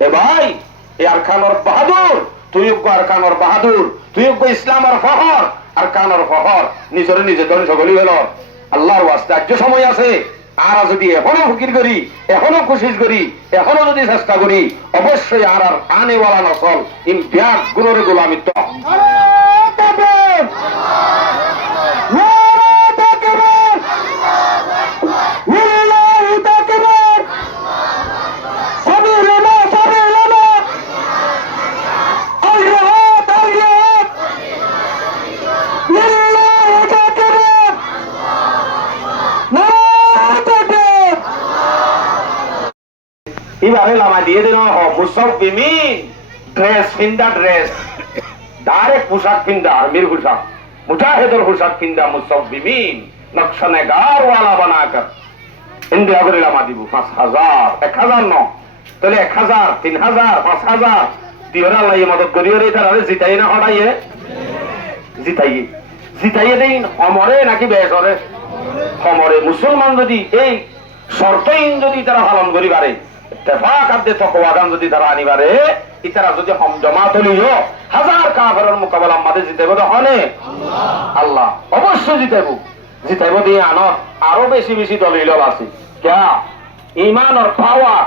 এ ভাই এ আরকানুর বাহাদুর তুই আরকানুর বাহাদুর তুই ইসলামের ফখর আরকানুর ফখর নিজরে নিজে ধ্বংস করি হল আল্লাহর ওয়াস্তে আজ সময় আছে আর যদি এখনো ফিকির করি এখনো কোশিশ করি এখনো যদি চেষ্টা করি অবশ্যই আর আনেওয়ালা নসল ইমতিয়াজ গুণরে গোলামিত্ব এবারে লামা দিয়ে দিন মুসাফিমিন ড্রেস ফিন্দা ড্রেস ডাইরেক্ট পোশাক ফিন্দা আর্মির পোশাক মুজাহিদের পোশাক ফিন্দা মুসাফিমিন নকশানেগার ওয়ালা বানাকর ইন্ডিয়া করে লামা দিব 5000 1000 ন তাহলে 1000 3000 5000 দিওরা লাই মদত করিও রে তারা জিতাই না হড়াইয়ে জিতাইয়ে দেন অমরে নাকি বেসরে অমরে মুসলমান যদি এই শর্তহীন যদি তারা পালন করি পারে যদি তারা আনিবারে ইতারা যদি হম জমাত হলিও হাজার কাফেরের মোকাবেলা আমাদের জিতাইব হনে আল্লাহ অবশ্যই জিতাইব দিয়ে আনত আরো বেশি বেশি দলিল আছে ক্যা ইমান আর পাওয়ার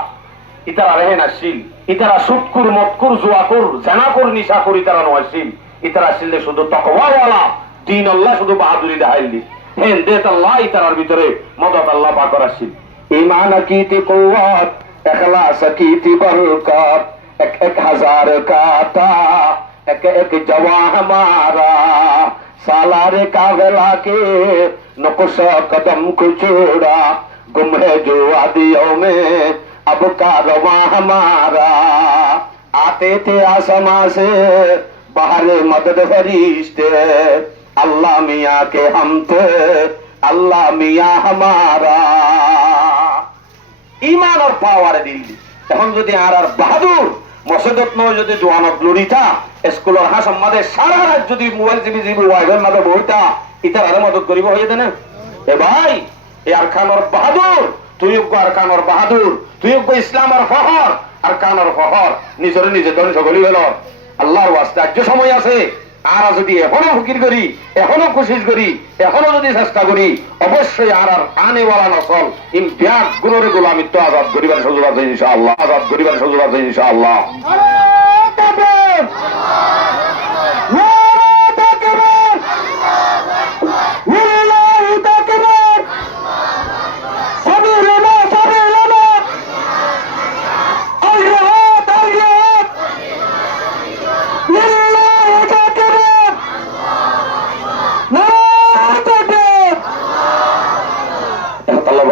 ইতারা রেহে নাসিল ইতারা সুদকুর মতকুর জুয়াকুর জানাকুর নিশাকুর ইতারা নয়সিল ইতারা আসলে শুধু তাকওয়াওয়ালা দিন আল্লাহ শুধু বাহাদুরি দেখাইলি হেন দেত আল্লাহ ইতারার ভিতরে মদত আল্লাহ পাক আসিল ইমান আকিতে কুওয়াত इखलास की थी बरकत एक एक हजार का था एक एक जवां हमारा सालारे काफिला के नकुश कदम को छोड़ा गुम है जो वादियों में अब कारवां हमारा आते थे आसमां से बाहर मदद फरिश्ते अल्लाह मियाँ के हम थे अल्लाह मियाँ हमारा ইমান আর পাওয়ারে দিল্লি এখন যদি আর বাহাদুর মসজিদত নয় যদি দোয়ানত লড়িতা স্কুলের হাস আমাদের সারা রাত যদি মোবাইল জিবি ওয়াইফের মাঝে বইতা ইতার আরো মদত করিব হয়ে দেন এ ভাই এ আরকানুর বাহাদুর তুই আরকানুর বাহাদুর তুই ইসলামের ফখর আরকানুর ফখর নিজরে নিজে ধ্বংস করি হল আল্লাহর ওয়াস্তে আজ সময় আছে আর যদি এখনো ফিকির করি এখনো কোশিশ করি এখনো যদি চেষ্টা করি অবশ্যই আর আনেওয়ালা নসল ইমতিয়াজ গুণরে গোলামিত্ব আজাদ করিবার সুযোগ আছে ইনশাআল্লাহ আজাদ করিবার সুযোগ আছে ইনশাআল্লাহ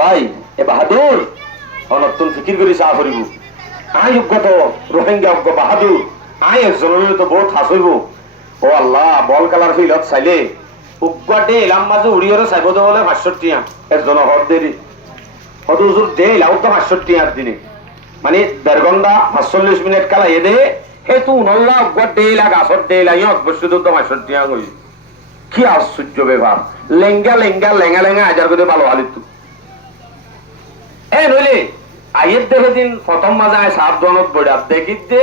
ভাই এ বাহাদুর অনতুন ফিকির করি চা করিব আই অজ্ঞত রোহিঙ্গা অজ্ঞ বাহাদুর আই একজনের তো বহুত হাসইব ও আল্লাহ বল কালার ফিলত চাইলে উজ্ঞা ডে এলাম মাঝে উড়িয়রে চাইব দে বলে 500 টিয়া একজন হর দেরি হদুজুর ডে এলাও তো 500 টিয়ার দিনে মানে 1.5 ঘন্টা 45 মিনিট কালাই দে হে তু নল্লা উজ্ঞা ডে এলা গাছর ডে এলা ইয়ত বস্তু তো 500 টিয়া কই কি আশ্চর্য ব্যাপার লেঙ্গা লেঙ্গা লেঙ্গা লেঙ্গা হাজার করে ভালো হালিত এ নইলে আইয়ের দেখে দিন প্রথম মাঝে আয় সাবধানত বইটা দেখিতে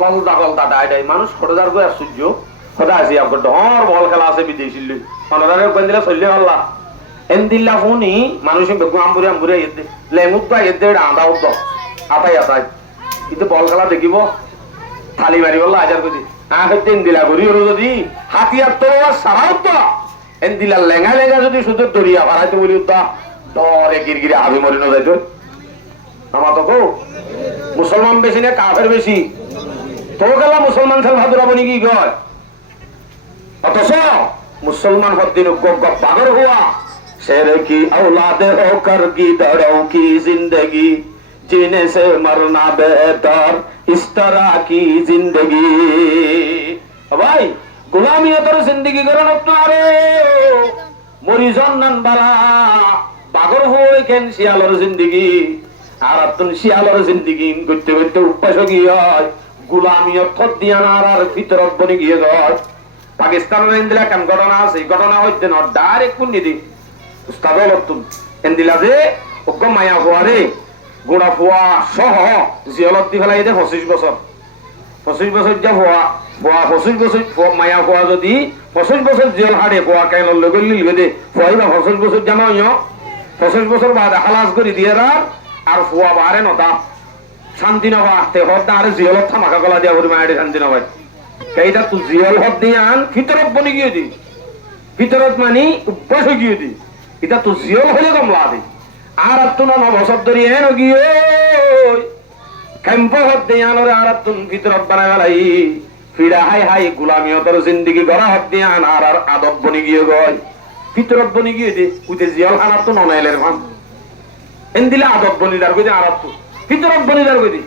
গলদা গলদা ডাই ডাই মানুষ খোঁজার করে আশ্চর্য খোঁজা আছে আপনার ডর বল খেলা আছে বিদেশি অনারে কোন দিলে চললে পারলা এন দিল্লা ফোনি মানুষ বেগু আমবুরে আমবুরে এতে লেঙ্গুত বা এতে আধা উদ্দ আতাই আতাই কিন্তু বল খেলা দেখিব থালি মারি বললা হাজার করে হইতে এন দিলা ঘুরি হলো যদি হাতিয়ার তো সারা উদ্দ এন দিলা লেঙ্গা লেঙ্গা যদি শুধু দরিয়া ভাড়াইতে বলি উদ্দা ডরে গিরগিরে হাবি মরি না যাইতো আমার তো কো মুসলমান বেশি না কাফের বেশি তো গেলা মুসলমান খেল ভাদুরা বনি কি গয় অথচ মুসলমান হদ্দিন বাগর হুয়া शेर की औलाद होकर गिदड़ों की जिंदगी जीने से मरना बेहतर इस तरह की जिंदगी भाई गुलामियतर जिंदगी करन আপনারে মরিজন নান বালা পাগল হই কেন শিয়ালর জিন্দেগি আর আপনি শিয়ালর জিন্দেগি করতে করতে উপাস গিয়ে গোলামিয়ত খত দিয়া আর ভিতরত বনি গিয়ে যায় পাকিস্তানের ইন্দিলা কেন ঘটনা আছে ঘটনা হইতে না ডাইরেক্ট কোন নিদি উস্তাদ লতুন ইন্দিলা যে ওকম মায়া হওয়ারে গোড়া ফুয়া সহ জিয়লত দি ফেলাই দে 25 বছর যা ফুয়া ফুয়া 25 বছর মায়া ফুয়া যদি 25 বছর জিয়ল হাড়ে ফুয়া কেন লগল লিলবে দে ফুয়াই বা 25 বছর জানো 25 বছর বাদ খালাস করে দিয়ে আর ফুয়া বারে নতা শান্তি নবা তে হদ আর জিয়লত থামাকা গলা দিয়া ভরি মায়ের শান্তি নবাই এইটা তুই জিয়ল হদ দিয়ে আন ভিতরত বনি গিয়ে দি ভিতরত মানি অভ্যাস গিয়ে দি এটা তো জিয়ল হলে কমলা দি আর তুন নবসর ধরি এন গিয়ে ক্যাম্প হদ দিয়ে আনরে আর তুন ভিতরত বানাই বেলাই ফিরা হাই হাই গুলামিয়তর জিন্দিগি গড়া হদ দিয়ে আন আর আদব বনি গিয়ে গয় ভিতরত বনি গিয়ে দি উঠে জিয়ল খানার তো ননাইলের ভান এন দিলে আদব বনি দার কই দি আর ভিতরত বনি দার কই দি